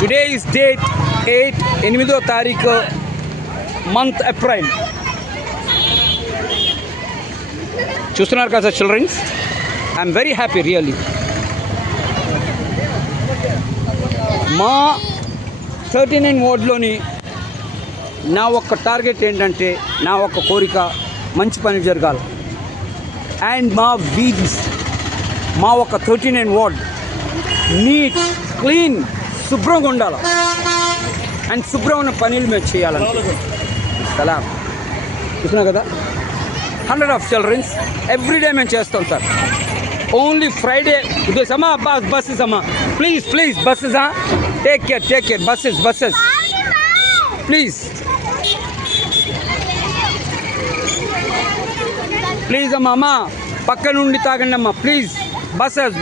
Today is date 8వ తారీఖు month April. చూస్తున్నారు కదా children, I'm very happy really. మా 39 వార్డులోని నా ఒక్క టార్గెట్ ఏంటంటే, నా ఒక్క కోరిక మంచి పని జరగాలి. అండ్ మా వీధీస్, మా ఒక 39 వార్డ్ నీట్ క్లీన్ శుభ్రంగా ఉండాలి. అండ్ శుభ్రమైన పనులు మేము చేయాలంటే సలాం. చూసినా కదా 100 ఆఫ్ చిల్డ్రన్స్ ఎవ్రీడే మేము చేస్తాం సార్. ఓన్లీ ఫ్రైడే this అమ్మా బస్సెస్ అమ్మా please buses take care buses please అమ్మా పక్క నుండి తాగండి అమ్మా ప్లీజ్. బస్సెస్